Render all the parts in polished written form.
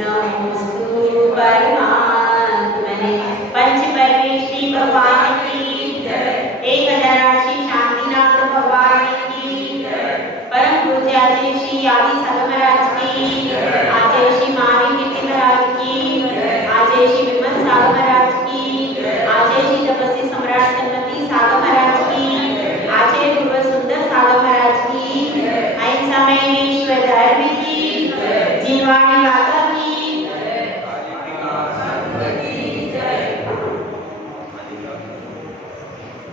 नमोस्तु परमात्मने। पंच परमेष्टि भगवान की जय। एकदराशी शांतिनाथ भगवान की जय। परम पूज्य आचार्य श्री आदि सागर महाराज की जय। आचार्य श्री महावीर कीर्ति महाराज की जय। आचार्य श्री विमल सागर महाराज की जय। आचार्य श्री तपस्वी सम्राट सन्मति सागर महाराज की जय। आचार्य गुरु सुंदर सागर महाराज की जय। अहिंसा में ईश्वर धर्म की जय। जीवाणी माता की जय।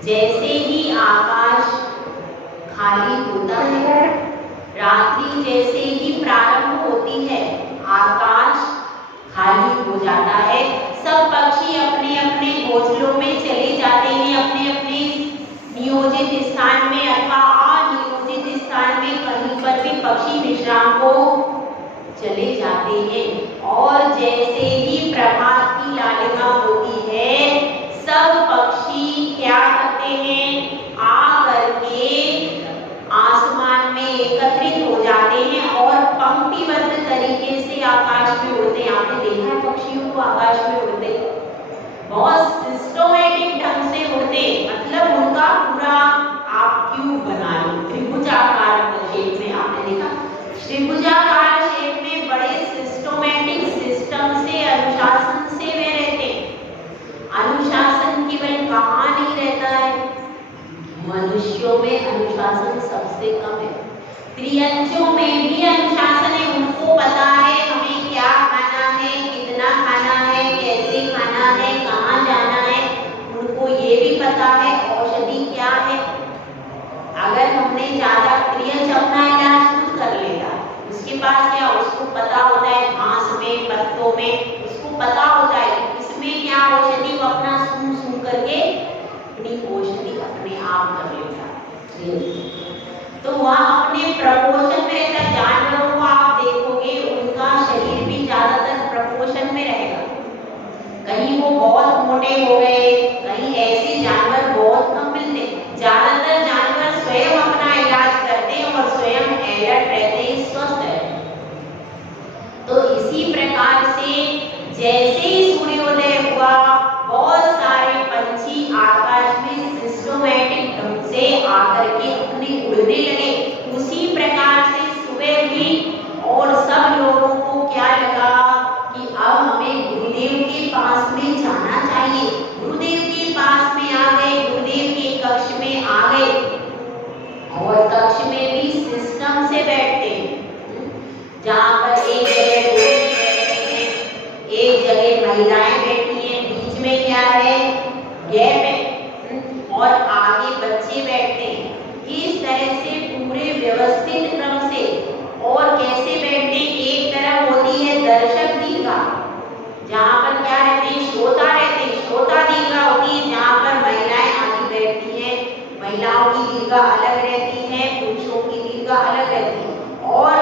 जैसे ही आकाश खाली होता है, रात्रि जैसे ही प्रारंभ होती है, आकाश खाली हो जाता है। सब पक्षी अपने अपने घोंसलों में चले जाते हैं, अपने अपने नियोजित स्थान में अथवा अनियोजित स्थान में कहीं पर भी पक्षी विश्राम को चले जाते हैं। और जैसे ही प्रभात की लालिमा होती है, सब पक्षी क्या करते हैं, आकर के आसमान में एकत्रित हो जाते हैं और पंक्तिबद्ध तरीके से आकाश में उड़ते हैं। आपने देखा है पक्षियों को आकाश में उड़ते, बहुत सिस्टमैटिक ढंग से उड़ते, मतलब उनका पूरा आप क्यों बना लो त्रिभुजाकार शेप में। आपने देखा त्रिभुजाकार शेप में बड़े सिस्टमैटिक सिस्टम से अनुशासन से वे रहते। अनुशासन केवल कहाँ नहीं रहता है, मनुष्यों में अनुशासन सबसे कम है। त्रियंचों में भी अनुशासन है, उनको पता है हमें क्या खाना है, कितना खाना है, कैसे खाना है, कहाँ जाना है, उनको ये भी पता है औषधि क्या है। अगर हमने ज्यादा त्रियंच अपना इलाज खुद कर लेगा, उसके पास क्या, उसको पता होता है घास में, पत्तों में, उसको पता होता है इसमें क्या औषधि, वो अपना सूंघ सूंघ करके अपनी औषधि अपने आप कर लेता है। तो वह अपने प्रपोषण में रहता है। जानवरों को आप देखोगे उनका शरीर भी ज्यादातर प्रपोषण में रहेगा, कहीं वो बहुत मोटे हो गए, कहीं ऐसे जानवर बहुत कम मिलते। ज्यादातर जानवर स्वयं अपना इलाज करते हैं और स्वयं अलर्ट रहते हैं, स्वस्थ रहते हैं। तो इसी प्रकार से जैसे ही सूर्योदय हुआ, बहुत सारे पंछी आकाश में सिस्टमैटिक ढंग से आकर के अपने उड़ने लगे। उसी प्रकार से सुबह हुई और सब लोगों को क्या लगा कि अब हमें गुरुदेव के पास में जाना चाहिए। गुरुदेव के पास में आ गए, गुरुदेव के कक्ष में आ गए और कक्ष में भी सिस्टम से बैठते हैं, जहाँ पर एक जगह महिलाएं बैठी हैं, बीच में क्या है, गैप है और आगे बच्चे बैठते हैं। इस तरह से पूरे व्यवस्थित क्रम से। और कैसे बैठते, एक तरफ होती है दर्शक दीर्घा, जहाँ पर क्या रहते हैं, श्रोता रहते हैं। श्रोता दीर्घा होती है जहाँ पर महिलाएं आगे बैठती हैं, महिलाओं की दीर्घा अलग रहती है, पुरुषों की दीर्घा अलग रहती है। और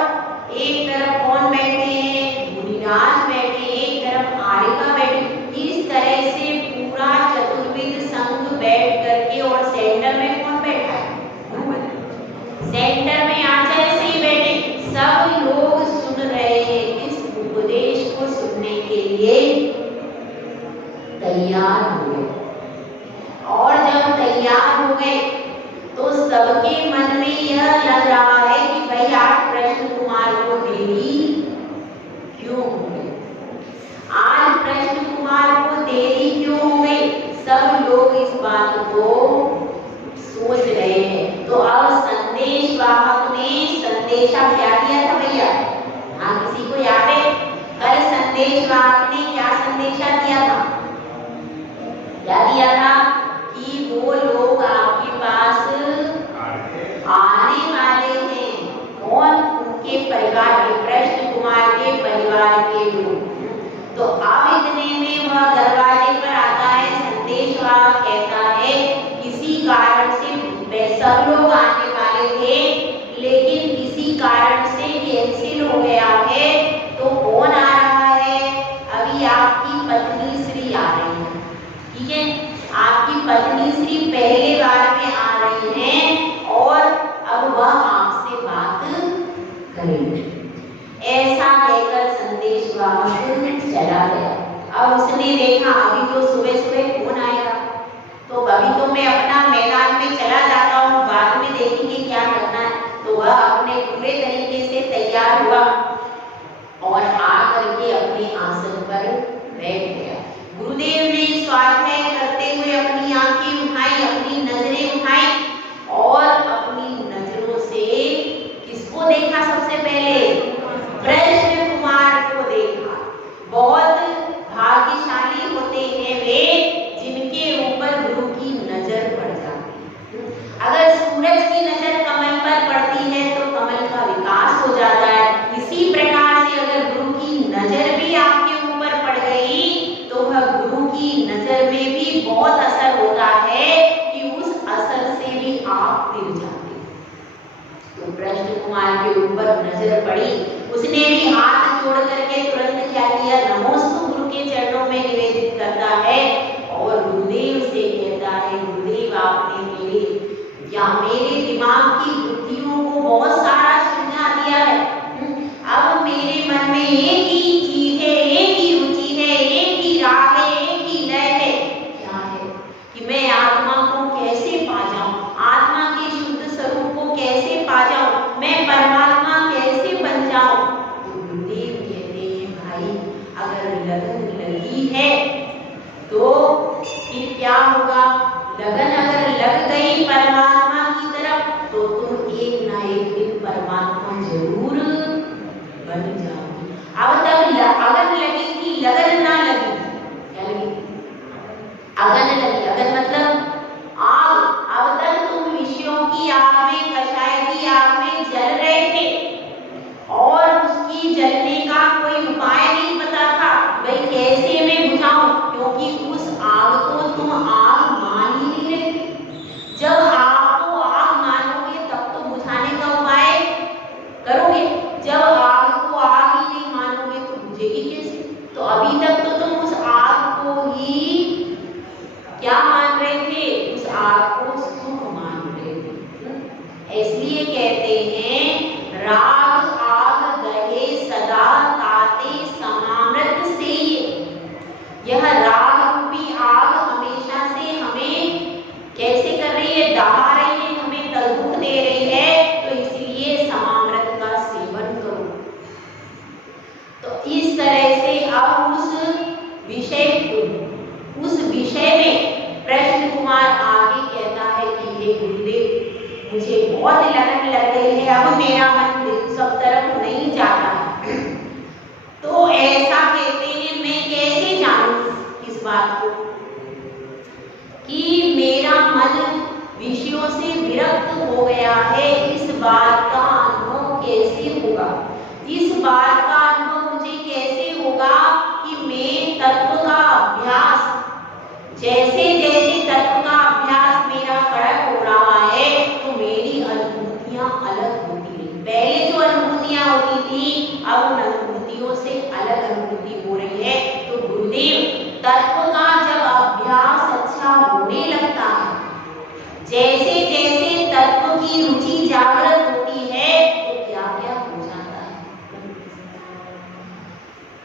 एक तरफ कौन बैठे हैं, मुनिराज बैठे, एक तरफ आरिका बैठी। इस तरह से पूरा चतुर्विद संघ बैठ करके, और सेंटर में कौन बैठा है, सेंटर में आचार्य से बैठे। सब लोग सुन रहे हैं, इस उपदेश को सुनने के लिए तैयार हो गए। और जब तैयार हो गए तो सबके मन में यह लग रहा है कि भाई आज कृष्ण कुमार को देरी क्यों हो गई, आज कृष्ण कुमार को देरी क्यों हो गई। सब लोग इस बात को सोच रहे हैं। तो अब संदेश वाहक ने संदेशा क्या दिया था भैया, हाँ किसी को याद है, कल संदेश वाहक ने क्या संदेशा दिया था, क्या दिया था कि वो लोग आपके पास आने वाले हैं। कौन, उनके परिवार के, कृष्ण कुमार के परिवार के लोग। तो अब इतने में वह दरवाजे पर आता है, संदेश वाहक कहता है किसी कारण से सब लोग आने वाले थे लेकिन किसी कारण से कैंसिल हो गया है। तो कौन आ रहा है, अभी आपकी पत्नी श्री अब उसने देखा अभी तो सुबह सुबह कौन आएगा, तो अभी तो मैं अपना मैदान में चला जाता हूँ, बाद में देखेंगे क्या करना है। तो वह अपने पूरे तरीके से तैयार हुआ और आकर के अपने आसन पर बैठ गया। गुरुदेव ने स्वाध्याय करते हुए अपनी आंखें उठाई, अपनी नजरें उठाई और अपनी नजरों से किसको देखा? सबसे पहले कृष्ण कुमार को देखा। बहुत भाग्यशाली होते हैं वे जिनके ऊपर गुरु की नजर पड़ जाती है। अगर सूरज की नजर कमल पर पड़ती है तो कमल का विकास हो जाता है। इसी प्रकार से अगर गुरु की नजर भी आपके ऊपर पड़ गई तो वह गुरु की नजर में भी बहुत असर होता है कि उस असर से भी आप गिर जाते हैं। तो कृष्ण कुमार के ऊपर नजर पड़ी, उसने भी हाथ जोड़ करके तुरंत क्या किया? नमोस्तु गुरु के चरणों में निवेदित करता है और गुरुदेव से कहता है, गुरुदेव आपने मेरे दिमाग की बुद्धियों को बहुत सारा सुझा दिया है। अब मेरे मन में एक ही चीज है, एक ही रुचि है, एक ही राग है, एक ही लय है। क्या है? कि मैं आत्मा को कैसे पा जाऊं, आत्मा के शुद्ध स्वरूप को कैसे पा जाऊं, मैं परमात्मा कैसे बन जाऊं। तो गुरुदेव कहते हैं, भाई अगर लगन लगी है तो फिर क्या होगा? लगन अगर लग गई परमात्मा की तरफ तो तुम एक ना एक दिन परमात्मा जरूर बन जाओगे। अब तक अगन लगी थी, लगन ना लगी। क्या लगी? अगन लगी। अगन मतलब आग। अब तक तुम विषयों की आग में, कषाय की आग में जल रहे थे और उसकी जलने का कोई उपाय नहीं पता था, भाई कैसे मैं बुझाऊं, क्योंकि उस आग को तुम आग मान ही नहीं रहे। जब आग को आग मानोगे तब तो बुझाने का उपाय करोगे, जब आग को आग ही नहीं मानोगे तो बुझेगी कैसे? तो अभी तक तो तुम उस आग को ही क्या मान रहे थे? उस आग को सुख मान रहे थे। इसलिए कहते हैं, राग आग गहे सदा ताते समामृत से। यह राग रूपी आग हमेशा से हमें कैसे कर रही है? दबा रही है, हमें तलबुख दे रही है। तो इसलिए समामृत का सेवन करो। तो इस तरह से अब उस विषय में कृष्ण कुमार आगे कहता है कि हे गुरुदेव, मुझे बहुत लगन लग गई है, अब मेरा मन सब तरफ नहीं जाता है। तो ऐसा कहते हैं, मैं कैसे जानूं इस बात को कि मेरा मन विषयों से विरक्त हो गया है? इस बात का अनुभव कैसे होगा? इस बात का अनुभव मुझे कैसे होगा कि मैं तत्व का अभ्यास, जैसे जैसे तत्व का अभ्यास मेरा कड़क हो रहा है तो मेरी अनुभूतियां अलग होती हैं। पहले जो अनुभूतियां होती थी अब उन अनुभूतियों से अलग अनुभूति हो रही है। तो गुरुदेव, तत्व का जब अभ्यास अच्छा होने लगता है, जैसे जैसे तत्व की रुचि जागृत होती है तो क्या क्या हो जाता है?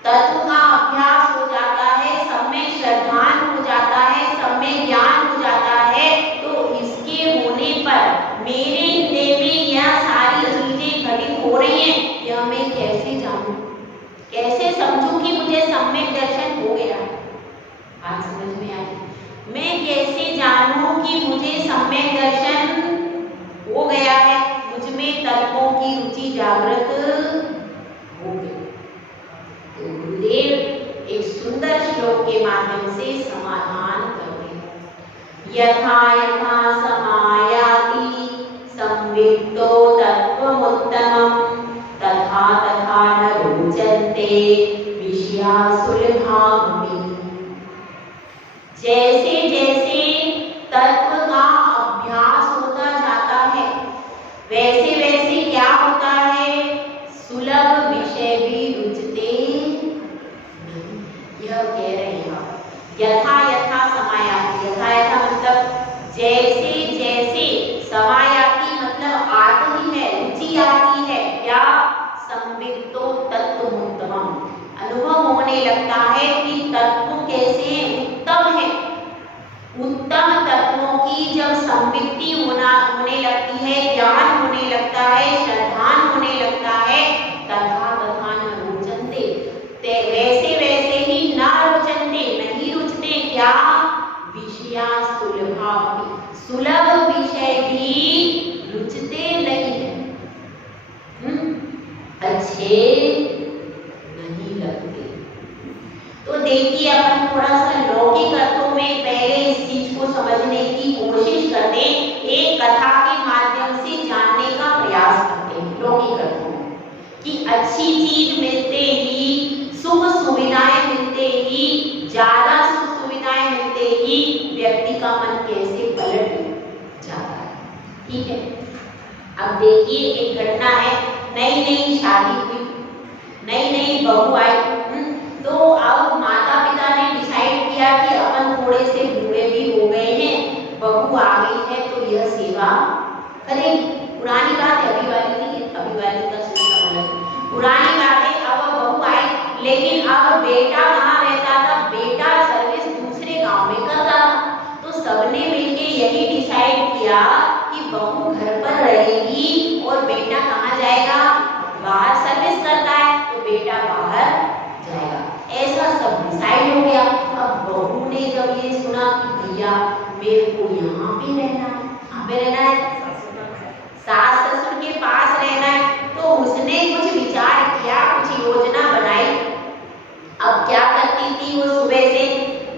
तत्व का अभ्यास हो जाता है, सब में श्रद्धान हो जाता है, सब में ज्ञान हो जाता है। तो इसके होने पर मेरे हृदय में यह सारी चीजें घटित हो रही हैं, यह मैं कैसे जानूं, कैसे समझूं कि मुझे सम्यक दर्शन हो गया? बात समझ में आई? मैं कैसे जानूं कि मुझे सम्यक दर्शन हो गया है, मुझ में तत्वों की रुचि जागृत हो गई? तो गुरुदेव एक सुंदर श्लोक के माध्यम से समाधान करते हैं। यथा यथा समायाति संवित्तो तत्वमुत्तमं तथा तथा न रोचन्ते विषया सुलभामपि। जैसे जैसे तत्व का अभ्यास होता जाता है वैसे वैसे क्या होता है? सुलभ विषय भी रुचते। यह कह रहे हैं यथा यथा समायाति। यथा यथा मतलब जैसे जैसे, समायाति मतलब आती है, रुचि आती है, क्या? संवित्तो तत्वमुत्तमम्, अनुभव होने लगता है कि तत्व कैसे हैं, उत्तम है। उत्तम तत्वों की जब समृद्धि होने लगती है, ज्ञान होने लगता है, श्रद्धान होने लगता है, तथा तथा न रोचन्ते, वैसे वैसे ही न रोचन्ते, नहीं रुचते क्या, विषया सुलभा, सुलभ विषय भी रुचते नहीं है, अच्छे नहीं लगते। तो देखिए अपन थोड़ा सा लौकिक अर्थों में पहले इस चीज को समझने की कोशिश करते हैं, एक कथा के माध्यम से जानने का प्रयास करते हैं लौकिक अर्थों में कि अच्छी चीज मिलते ही, सुख सुविधाएं मिलते ही, ज्यादा सुख सुविधाएं मिलते ही व्यक्ति का मन कैसे पलट जाता है। ठीक है, अब देखिए एक घटना है, नई नई शादी हुई, नई नई बहू आई, तो अब माता पिता ने डिसाइड किया कि अपन थोड़े से बूढ़े भी हो गए हैं, बहू आ गई है तो यह सेवा करेंगे। पुरानी बात है, अभी वाली नहीं है, अभी वाली का सिस्टम अलग है, पुरानी बात है। अब बहू आई, लेकिन अब बेटा कहाँ रहता था, बेटा सर्विस दूसरे गांव में करता था, तो सबने मिलके यही डिसाइड किया कि बहू घर पर रहेगी और बेटा कहाँ जाएगा, बाहर सर्विस करता है तो बेटा बाहर जाएगा, ऐसा सब डिसाइड हो गया। अब बहू ने जब ये सुना कि भैया मेरे को यहाँ पे रहना है, कहाँ पे रहना है, सास ससुर के पास रहना है, तो उसने कुछ विचार किया, कुछ योजना बनाई। अब क्या करती थी वो, सुबह से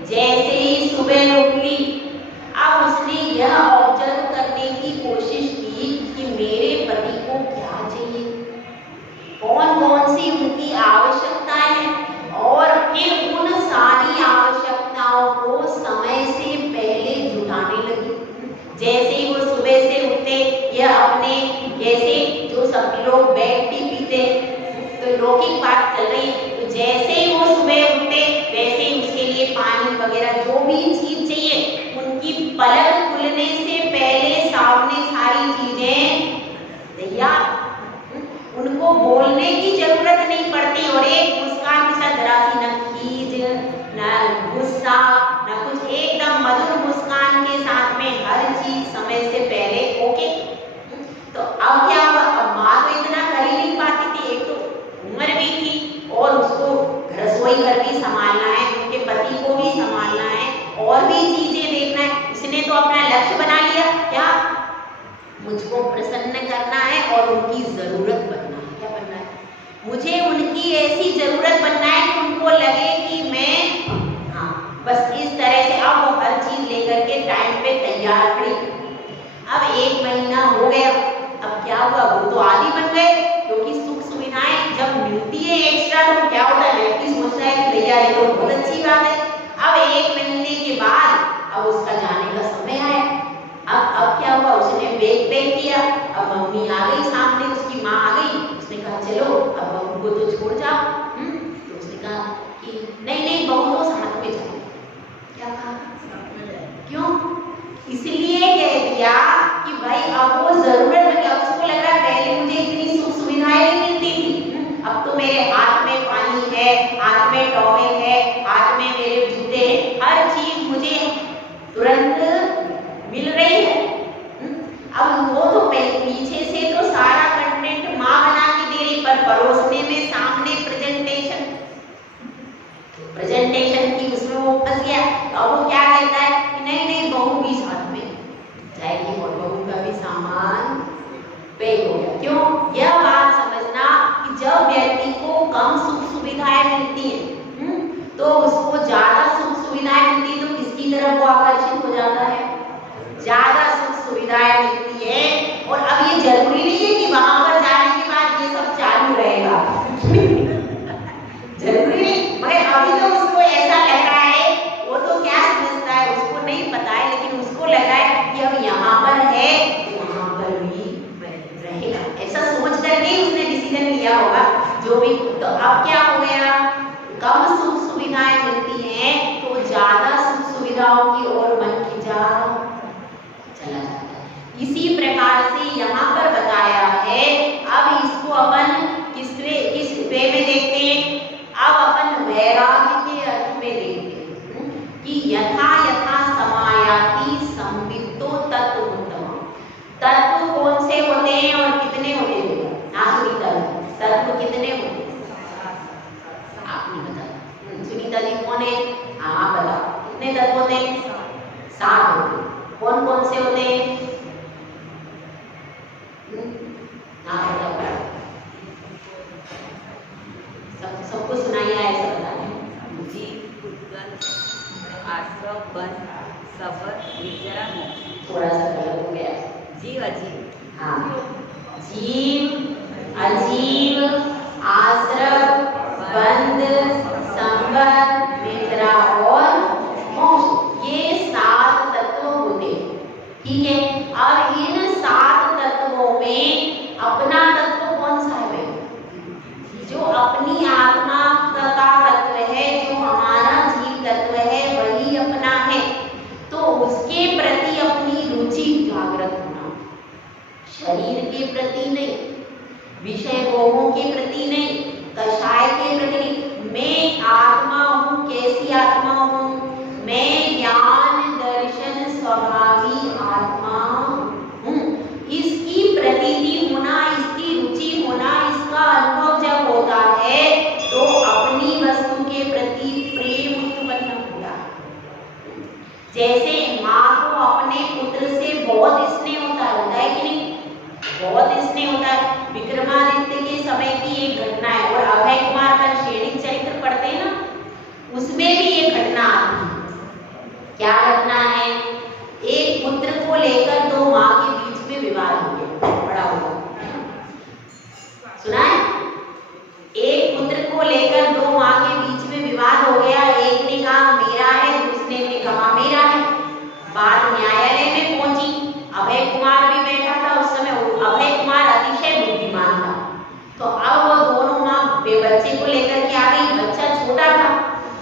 जैसे ही सुबह उठी, अब उसने यह ऑब्जर्व करने की कोशिश की कि मेरे पति को क्या चाहिए, कौन कौन सी उनकी आवश्यकताएं हैं, और फिर उन सारी आवश्यकताओं को समय से पहले जुटाने लगी। जैसे ही वो सुबह से उठते, यह अपने जैसे जो सब लोग बैठ टी पीते, तो लौकिक बात चल रही है, तो जैसे ही वो सुबह उठते वैसे ही उसके लिए पानी वगैरह जो भी चीज चाहिए, उनकी पलक खुलने से पहले सामने सारी चीजें तैयार, उनको बोलने की जरूरत नहीं पड़ती, और एक मुस्कान के साथ जरा सी न खीज न गुस्सा न कुछ, एकदम मधुर मुस्कान के साथ में हर चीज समय से पहले ओके। तो अब क्या हुआ, अब माँ तो इतना कर ही नहीं पाती थी, एक तो उम्र भी थी और उसको रसोई घर भी संभालना है, उनके पति को भी संभालना है, और भी चीजें देखना है। उसने तो अपना लक्ष्य बना लिया, क्या, मुझको प्रसन्न करना है और उनकी जरूरत बनना है। क्या बनना है, मुझे उनकी ऐसी जरूरत बनना है कि उनको लगे कि मैं, हाँ बस इस तरह से। अब वो हर चीज लेकर के टाइम पे तैयार खड़ी। अब 1 महीना हो गया, अब क्या हुआ, वो तो आदी बन गए, क्योंकि सुख सुविधाएं जब मिलती है एक्स्ट्रा तो क्या होता है, व्यक्ति सोचता है कि भैया ये तो बहुत अच्छी बात है। अब 1 महीने के बाद अब उसका जाने का समय आया। अब क्या हुआ, उसने बैग पैक किया, अब मम्मी आ गई सामने, उसकी माँ आ गई, उसने कहा चलो अब बहू को तो छोड़ जाओ। तो उसने कहा कि नहीं नहीं बहू तो साथ में जाओ। क्या कहा, क्यों, इसलिए कह दिया कि भाई अब वो जरूरत बन गया, उसको लग रहा है पहले मुझे इतनी सुख सुविधाएं नहीं मिलती थी, अब तो मेरे हाथ में पानी है, हाथ में टॉवेल है, हाथ में मेरे जूते हैं, हर चीज मुझे तुरंत मिल रही है। अब वो तो पीछे से तो सारा कंटेंट माँ बना के दे रही, पर परोसने में सामने प्रेजेंटेशन की उसमें वो फंस गया। तो अब वो क्या कहता है कि नहीं नहीं बहू भी साथ में जाएगी, और बहू का भी सामान पैक हो गया। क्यों, यह बात समझना कि जब व्यक्ति को कम सुख सुविधाएं मिलती है, तो उसको ज्यादा सुख सुविधाएं मिलती है, तो किसकी तरफ वो आकर्षित हो जाता है, ज्यादा सुख सुविधाएं मिलती है। और अब ये जरूरी नहीं है कि वहां पर जाने के बाद ये सब चालू रहेगा जरूरी नहीं, मगर अभी तो उसको ऐसा लग रहा है, वो तो क्या समझता है उसको नहीं पता है, लेकिन उसको लग रहा है कि अब यहाँ पर है तो वहां पर भी रहेगा, ऐसा सोच करके उसने डिसीजन लिया होगा जो भी। तो अब क्या हो गया, कम सुख सुविधाएं मिलती हैं तो ज्यादा सुख सुविधाओं की ओर मन खिंचा चला जाता है। इसी प्रकार से यहाँ पर बताया है। अब इसको अपन किस वे में देखते हैं, अब अपन वैराग्य के अर्थ में देखते हैं। कौन है? हाँ आप बताओ कितने तत्व होते हैं? 7 होते हैं। कौन कौन से होते हैं? हाँ बताओ, सबको सुनाइए, ऐसा बताइए। जीव, उद्गत, आश्रव, बंध, सबर, निर्जरा, मोक्ष। थोड़ा सा गलत हो गया। जीव, अजीव। हाँ, जीव, अजीव, आश्रव, बंध, संबर, निद्रा और मोक्ष, ये 7 तत्व होते हैं। ठीक है, अब इन 7 तत्वों में अपना तत्व कौन सा है भाई? जो अपनी आत्मा का तत्व है, जो हमारा जीव तत्व है, वही अपना है। तो उसके प्रति अपनी रुचि जागृत होना, शरीर के प्रति नहीं, विषय भोगों के प्रति नहीं, कषाय के प्रति नहीं। मैं आत्मा हूँ, कैसी आत्मा हूँ? मैं ज्ञान दर्शन स्वभावी आत्मा हूँ। इसकी प्रतीति होना, इसकी रुचि होना, इसका अनुभव जब होता है तो अपनी वस्तु के प्रति प्रेम उत्पन्न होता है। जैसे माँ को अपने पुत्र से बहुत स्नेह होता है कि नहीं? बहुत स्नेह होता है। विक्रमादित्य के समय की एक घटना है, और अभय कुमार का शेडिंग चरित्र पढ़ते हैं ना, उसमें भी ये घटना आती है। क्या घटना है? एक पुत्र को लेकर 2 माँ के बीच में विवाद हो गया, बड़ा हुआ, सुना है? एक पुत्र को लेकर 2 माँ के बीच में विवाद हो गया। एक ने कहा मेरा है, दूसरे ने कहा मेरा है। बात न्यायालय में पहुंची। अभय कुमार भी बैठा था उस समय। अभय कुमार अतिशय बुद्धिमान था। तो अब वो दोनों माँ बच्चे को लेकर के आ गई। बच्चा छोटा था,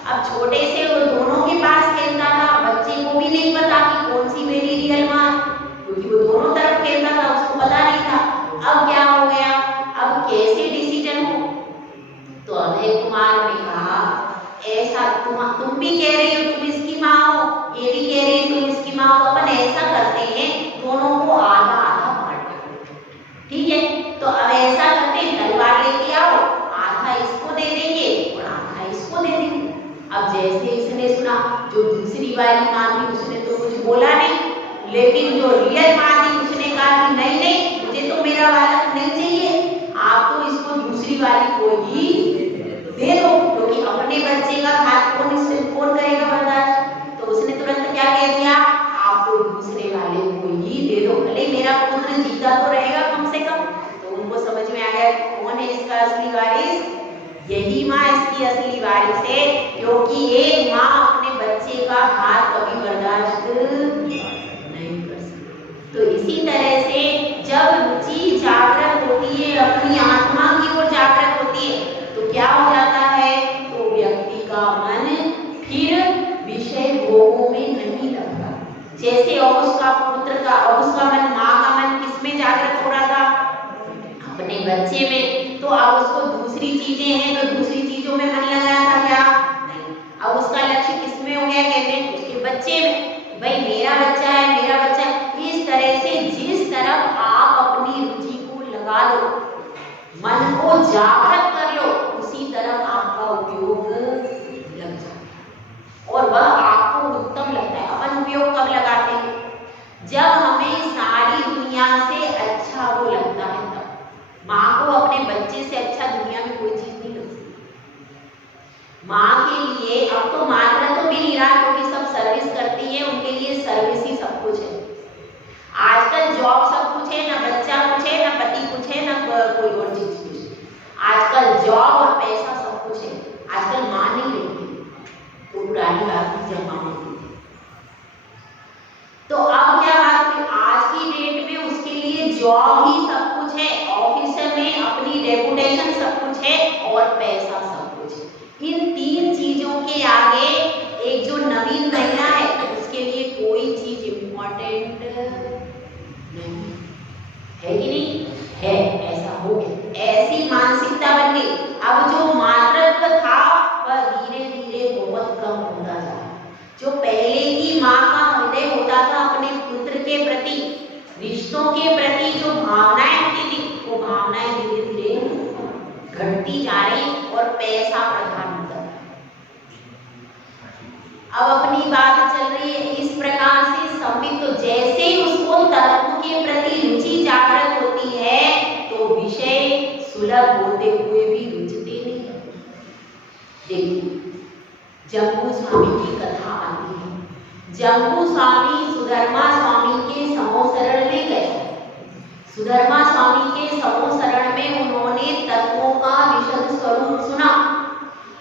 अब छोटे से वो दोनों के पास खेलता था। बच्चे को भी नहीं पता कि कौन सी मेरी रियल माँ, क्योंकि वो दोनों तरफ खेलता था, उसको पता नहीं था। अब क्या हो गया? अब कैसे डिसीजन हो? तो अभय कुमार ने कहा ऐसा तुम भी कह रही हो तुम इसकी माँ हो, ये भी कह रही है तुम इसकी माँ हो, तो अपन ऐसा करते हैं दोनों को आधा आधा बांट देते, ठीक है? तो अब ऐसा करते हैं, तलवार लेके आओ, आधा इसको दे देंगे और आधा इसको दे देंगे। अब जैसे इसने सुना, जो दूसरी वाली माँ थी उसने तो कुछ बोला नहीं, लेकिन जो रियल माँ थी उसने कहा कि नहीं नहीं, मुझे तो मेरा बालक नहीं चाहिए, आप तो इसको दूसरी वाली को ही दे दो, क्योंकि अपने बच्चे का हाथ कौन करेगा बर्दाश्त? तो उसने तुरंत क्या कह दिया, आप तो दूसरे वाले को ही दे दो, भले मेरा पुत्र जीता तो रहेगा कम से कम। तो उनको समझ में आ गया कौन है इसका असली वारिस, यही माँ इसकी असली वारिस है, क्योंकि एक माँ अपने बच्चे का हाथ कभी बर्दाश्त नहीं कर सकती। तो इसी तरह से जब रुचि जागृत होती है, अपनी आत्मा की ओर जागृत होती है, तो क्या हो जाता है? तो व्यक्ति का मन फिर विषय भोगों में नहीं लगता। जैसे उसका पुत्र का, उसका मन, माँ का मन किसमें जागृत हो रहा था? अपने बच्चे में। तो अब उसको दूसरी चीजें हैं तो दूसरी चीजों में मन लगाया था क्या? नहीं। अब उसका लक्ष्य किसमें हो गया? कहते हैं उसके बच्चे में, भाई मेरा बच्चा है, मेरा बच्चा है। इस तरह से जिस तरफ आप अपनी रुचि को लगा लो, मन को जागृत कर लो, उसी तरफ आपका उपयोग लग जाता है और वह आपको उत्तम लगता है। अपन उपयोग कब लगाते हैं? जब हमें सारी दुनिया से अच्छा वो लगता है तब। माँ को अपने बच्चे से अच्छा दुनिया में कोई चीज नहीं लगती। माँ के लिए अब तो मात्र तो भी नहीं रहा, क्योंकि सब सर्विस करती है, उनके लिए सर्विस ही सब कुछ है। आजकल जॉब सब कुछ है, ना बच्चा कुछ है, ना पति कुछ है, ना कोई और चीज कुछ है। आजकल जॉब और पैसा सब कुछ है। आजकल माँ नहीं रहती, तो पुरानी बात की जब माँ होती थी। तो अब क्या बात है, आज की डेट में उसके लिए जॉब ही सब कुछ है, ऑफिस में अपनी रेपुटेशन सब कुछ है और पैसा सब कुछ है। इन 3 चीजों के आगे एक जो नवीन महिला है उसके लिए कोई चीज इम्पोर्टेंट नहीं है, कि नहीं है? ऐसा हो गया, ऐसी मानसिकता बन गई। अब जो मातृत्व था वह धीरे धीरे बहुत कम होता जा रहा। जो पहले की माँ का हृदय होता था अपने पुत्र के प्रति, रिश्तों के प्रति जो भावनाएं होती थी, वो भावनाएं धीरे धीरे घटती जा रही और पैसा प्रधान होता था। अब अपनी बात चल रही है इस प्रकार से संबित। तो जैसे ही उसको तत्व के प्रति रुचि जागृत होती है तो विषय सुलभ होते हुए भी रुचते नहीं। देखिए जम्बू स्वामी की कथा आती है। जम्बू स्वामी सुधर्मा स्वामी के समोसरण में गए। सुधर्मा स्वामी के समोसरण में उन्होंने तत्वों का विशद स्वरूप सुना।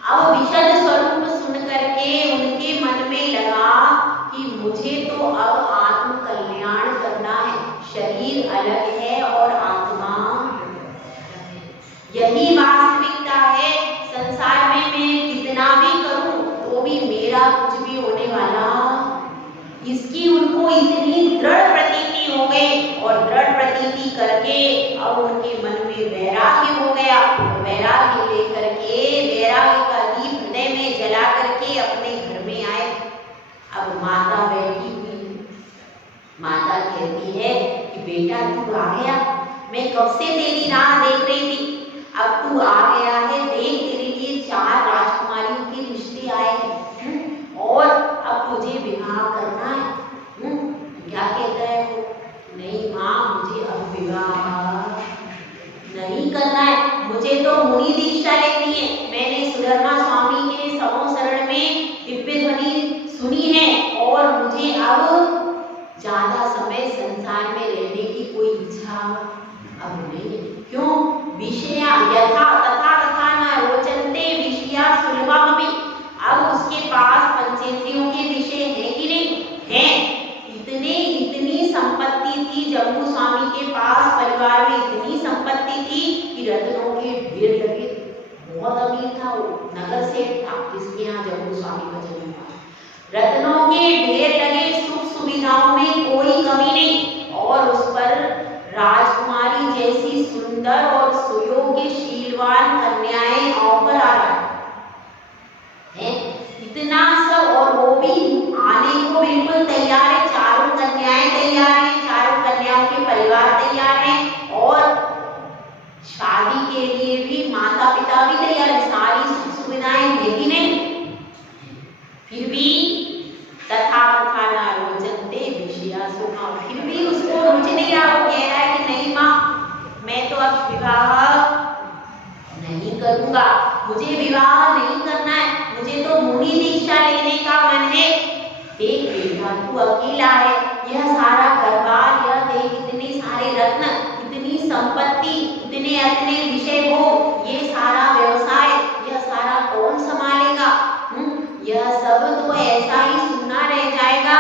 अब विशद स्वरूप सुन करके उनके मन में लगा कि मुझे तो अब आत्म कल्याण करना है। शरीर अलग है और आत्मा यही वास्तविकता है। संसार में मैं कितना भी करूं तो भी मेरा कुछ भी होने वाला, इसकी उनको इतनी दृढ़ प्रतीति हो गई। और दृढ़ प्रतीति करके अब उनके मन में वैराग्य हो गया। वैराग्य लेकर के वैराग्य का दीप हृदय में जला करके अपने घर में आए। अब माता बैठी हुई, माता कहती है कि बेटा तू आ गया, मैं कब से तेरी राह देख रही थी। अब तू आ गया है, देख तेरे लिए 4 राजकुमारियों के रिश्ते आए हैं और अब तुझे विवाह करना है। क्या कहता है वो? नहीं माँ, मुझे अब विवाह नहीं करना है, मुझे तो मुनि दीक्षा लेनी है। मैंने सुधर्मा स्वामी के समोसरण में दिव्य ध्वनि सुनी है और मुझे अब ज्यादा समय संसार में रहने की कोई इच्छा अब नहीं है। क्यों? विषया यथा तथा तथा न रोचन्ते विषया सुलभमपि। अब उसके पास पंचेंद्रियों के विषय है कि नहीं है। इतनी संपत्ति थी जम्बू स्वामी के पास, परिवार में इतनी संपत्ति थी कि रत्नों के ढेर लगे। बहुत अमीर था वो, नगर सेठ था जिसके यहाँ जम्बू स्वामी का जन्म हुआ। रत्नों के ढेर लगे, सुख सुविधाओं में कोई कमी नहीं और उस पर राजकुमारी जैसी सुंदर और सुयोग्य शीलवान कन्याएं ऑफर आ रहा है। इतना सब और वो भी आने को बिल्कुल तैयार है। चारों कन्याएं तैयार हैं, चारों कन्याओं के परिवार तैयार हैं और शादी के लिए भी माता पिता भी तैयार है। सारी सुख सुविधाएं है कि नहीं। फिर भी तथा तथा ना रोचन्ते विषया सुखम, फिर भी उसको रुच नहीं रहा। वो कह रहा है कि नहीं माँ, मैं तो अब विवाह नहीं करूंगा, मुझे विवाह नहीं करना है, मुझे तो मुनि दीक्षा लेने का मन है। देख बेटा तू अकेला है, यह सारा घरबार, यह देख इतने सारे रत्न, इतनी संपत्ति, इतने अपने विषय भोग, ये सारा व्यवसाय, यह सारा कौन संभालेगा। यह सब तो ऐसा ही सुना रह जाएगा।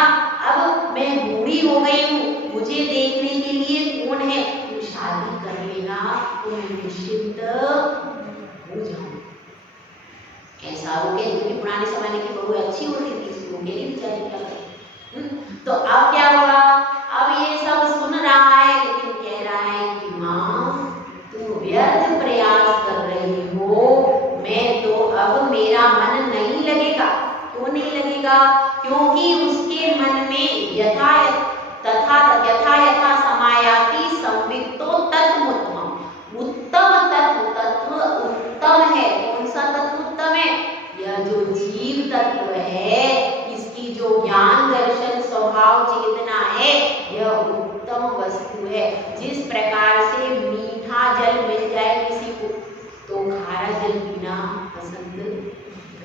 अब मैं बूढ़ी हो गई हूँ, मुझे देखने के लिए कौन है। तू शादी कर लेना तो मैं निश्चिंत हो जाऊं। ऐसा हो गया। क्योंकि पुराने जमाने की बहू अच्छी होती थी, इसलिए वो मेरी बेचारी क्या करे। तो अब क्या हुआ? अब ये सब सुन रहा है लेकिन कह रहा है कि माँ तुम व्यर्थ प्रयास कर रही हो, मैं तो अब मेरा मन नहीं लगेगा। क्यों नहीं लगेगा? क्योंकि उसके मन में यथा यथा समायाति संवित्तो तत्वोत्तम। उत्तम तत्व उत्तम है। कौन सा तत्व उत्तम है? यह जो जीव तत्व है, इसकी जो ज्ञान दर्शन स्वभाव चेतना है, यह उत्तम वस्तु है। जिस प्रकार से मीठा जल मिल जाए किसी को तो खारा जल पीना पसंद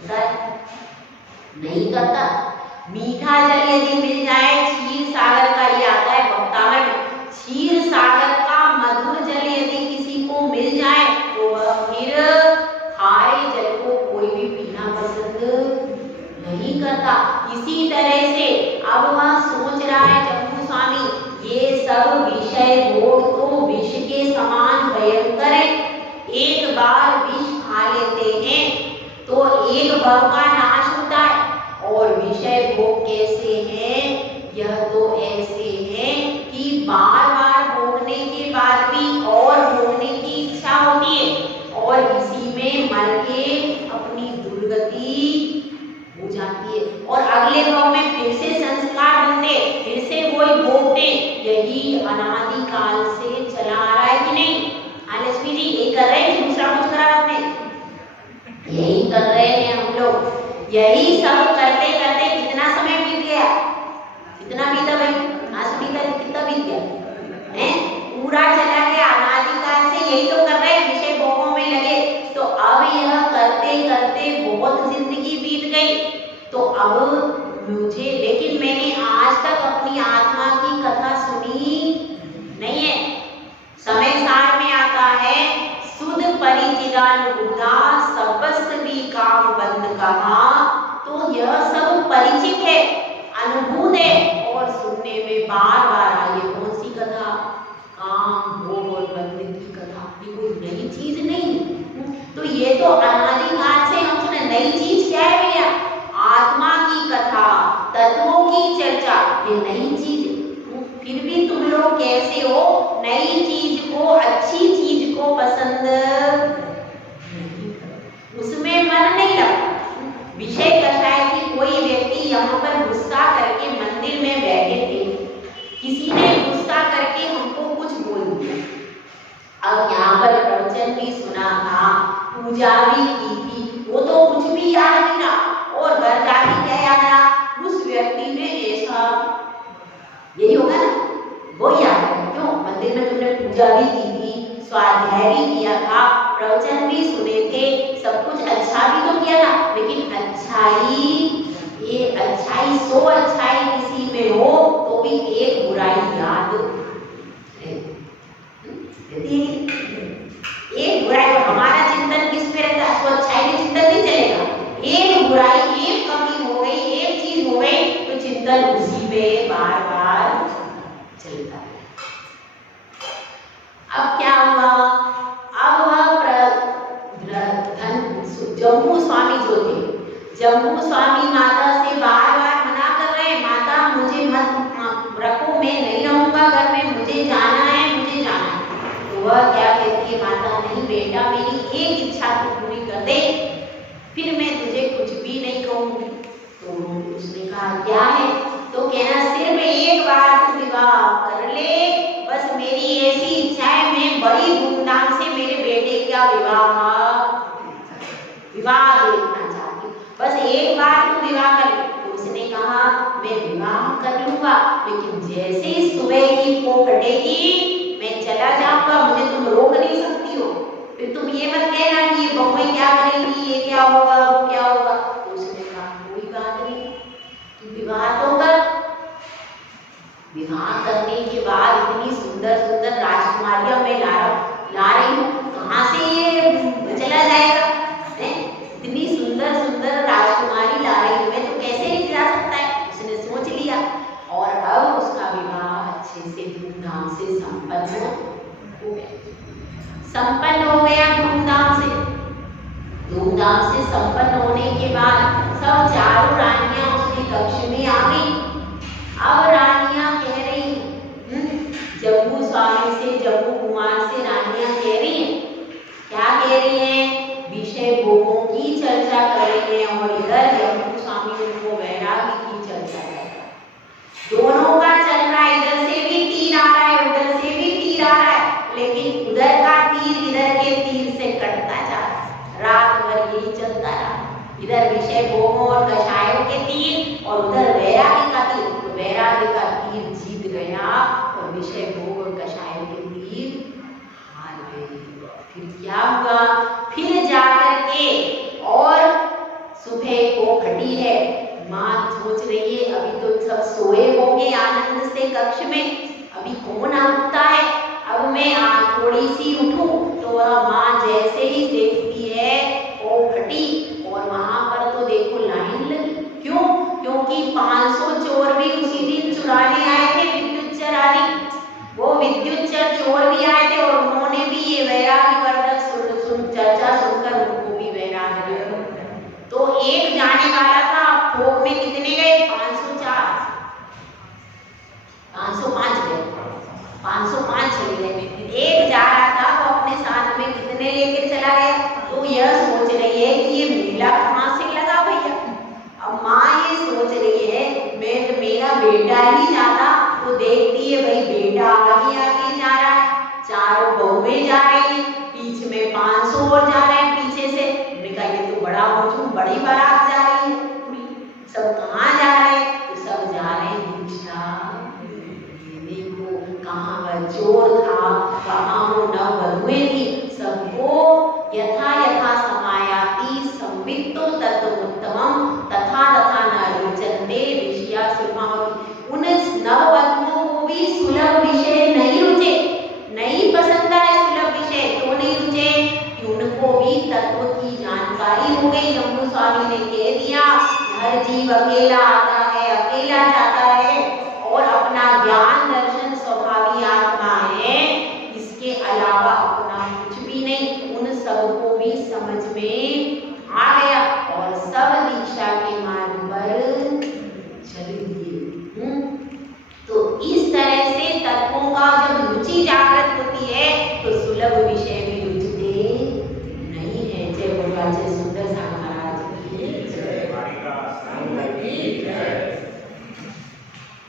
करता है? नहीं करता। मीठा जल यदि मिल जाए, क्षीर सागर का ये आता है वक्तावन, क्षीर सागर का मधुर जल यदि किसी को मिल जाए तो वह फिर खारे जल को कोई भी पीना पसंद नहीं करता। इसी तरह से अब वह सोच रहा है जम्बू स्वामी, ये सब विषय भोग तो विष के समान भयंकर है। एक बार विष खा लेते हैं तो एक भव का नाश होता है। और विषय भोग कैसे हैं? यह तो ऐसे हैं कि बार बार भोगने के बाद भी और भोगने की इच्छा होती है और इसी में मर के अपनी दुर्गति हो जाती है और अगले भव में फिर से संस्कार बनते, फिर से वही भोगते। यही अनादि काल से चला आ रहा है कि नहीं? लक्ष्मी जी ये कर रहे हैं, दूसरा कुछ करा आपने? यही कर रहे हैं हम लोग। यही सब करते करते कितना बीता भाई, कहाँ से बीता, कितना बीत गया है, पूरा चला गया। अनादिकाल से यही तो कर रहे हैं, विषय भोगों में लगे। तो अब यह करते करते बहुत जिंदगी बीत गई। तो अब मुझे, लेकिन मैंने आज तक अपनी आत्मा की कथा सुनी नहीं है। समय सार में आता है, सुध परिचिदानुभूता सर्वस्व भी काम बंद कहा। तो यह सब परिचित है, अनुभूत है और सुनने में बार बार आई। कौन सी कथा, काम भोग और बंध की कथा, ये कोई नई चीज नहीं। तो ये तो अनादिकाल से हम सुने। नई चीज क्या है भैया, आत्मा की कथा, तत्वों की चर्चा, ये नई चीज है। फिर भी तुम लोग कैसे हो, नई चीज को, अच्छी चीज को पसंद नहीं करते, उसमें मन नहीं लगता। विषय कषाय की कोई व्यक्ति यहाँ पर गुस्सा करके मंदिर में बैठे थे, किसी ने गुस्सा करके हमको कुछ बोल दिया। अब यहाँ पर प्रवचन भी सुना था, पूजा भी की थी, वो तो कुछ भी याद नहीं रहा। और घर जाके क्या याद रहा, उस व्यक्ति ने ऐसा, यही होगा ना, वो याद है। क्यों, मंदिर में तुमने पूजा भी की थी, स्वाध्याय भी किया था, प्रवचन भी सुने थे, सब कुछ अच्छा भी तो किया ना। लेकिन अच्छाई, ये अच्छाई, 100 अच्छाई किसी में हो तो भी एक बुराई याद रहती है। एक बुराई, हमारा चिंतन किस पे रहता है, तो अच्छाई में चिंतन नहीं चलेगा। एक बुराई, एक कमी हो गई, एक चीज हो गई तो चिंतन उसी में बार बार चलता है। अब क्या हुआ, अब वह जम्मू स्वामी जो थे, जम्मू स्वामी माता से बार बार मना कर रहे हैं, माता मुझे मत रखो, मैं नहीं रहूंगा घर में, मुझे जाना है, मुझे जाना है। तो वह क्या कहती है, माता नहीं बेटा, मेरी एक इच्छा तू पूरी कर दे, फिर मैं तुझे कुछ भी नहीं कहूंगी। तो उसने कहा क्या है, तो कहना सिर्फ एक बार तू विवाह कर ले, बस मेरी ऐसी इच्छा है, मैं बड़ी धूमधाम से मेरे बेटे का विवाह देखना चाहती हूँ, बस एक बार तू विवाह कर ले। तो उसने कहा मैं विवाह कर लूंगा, लेकिन जैसे ही सुबह की को फटेगी मैं चला जाऊंगा, मुझे तुम रोक नहीं सकती हो। फिर तुम ये मत कहना कि ये बहुएं क्या करेंगी, ये क्या होगा, वो क्या होगा। तो उसने कहा कोई बात नहीं, तू विवाह तो कर। विवाह करने के बाद इतनी सुंदर सुंदर राजकुमारियां मैं ला रही हूँ, कहाँ से ये चला जाएगा, इतनी सुंदर सुंदर राजकुमारी ला रही हूँ मैं, तो कैसे नहीं जा सकता है। उसने सोच लिया और अब उसका विवाह अच्छे से धूमधाम से संपन्न हो गया। संपन्न हो गया धूमधाम से। धूमधाम से संपन्न होने के बाद सब चारों रानियां उसके कक्ष में आ गई। अब रानियां कह रही, जम्मू स्वामी से, जम्मू कुमार से रानियां कह रही हैं, क्या कह रही हैं, विषय भोगों की चर्चा कर रही हैं और इधर जम्मू स्वामी उनको वैराग्य की चर्चा कर रहा है। दोनों का चल रहा है, इधर से भी तीर आ रहा है, उधर से भी तीर आ रहा है, लेकिन उधर का तीर इधर के तीर से कटता जा रहा है। रात भर यही चलता रहा, इधर विषय भोगों और कषायों के तीर और उधर वैराग्य का तीर। तो वैराग्य का तीर जीत गया और विषय भोग और कषायों के तीर हार गए। फिर क्या हुआ, फिर जाकर के और सुबह को खड़ी है, माँ सोच रही है अभी तो सब सोए होंगे आनंद से कक्ष में, अभी कौन उठता है, अब मैं थोड़ी सी उठूं। तो वह माँ जैसे ही देखती है वो फटी और वहां पर तो देखो लाइन लगी। क्यों, क्योंकि 500 चोर भी उसी दिन चुराने आए थे, विद्युत चरानी, वो विद्युत चोर भी आए थे और उन्होंने भी ये वैराग्य वर्धक चर्चा सुनकर उनको भी वैराग्य। तो एक जाने वाला था, भोग में कितने गए, 504, 505 गए, 505 चले गए। एक जा रहा था वो अपने साथ में कितने लेके चला गया। तो यह सोच रही है कि ये मेला कहाँ से लगा भैया। अब माँ ये सोच रही है मैं मेरा बेटा ही जाता, तो देखती है भाई बेटा आगे आगे जा रहा है, चारों बहुएं जा रही है, बीच में 500 और जा रहे हैं पीछे से। हमने कहा ये तो बड़ा बड़ी बारात जा रही है पूरी, सब कहाँ जा रहे हैं, तो सब जा रहे हैं दीक्षा हर जीव अकेला आता है, अकेला जाता है और अपना ज्ञान दर्शन स्वभावी आत्मा है, इसके अलावा अपना कुछ भी नहीं। उन सब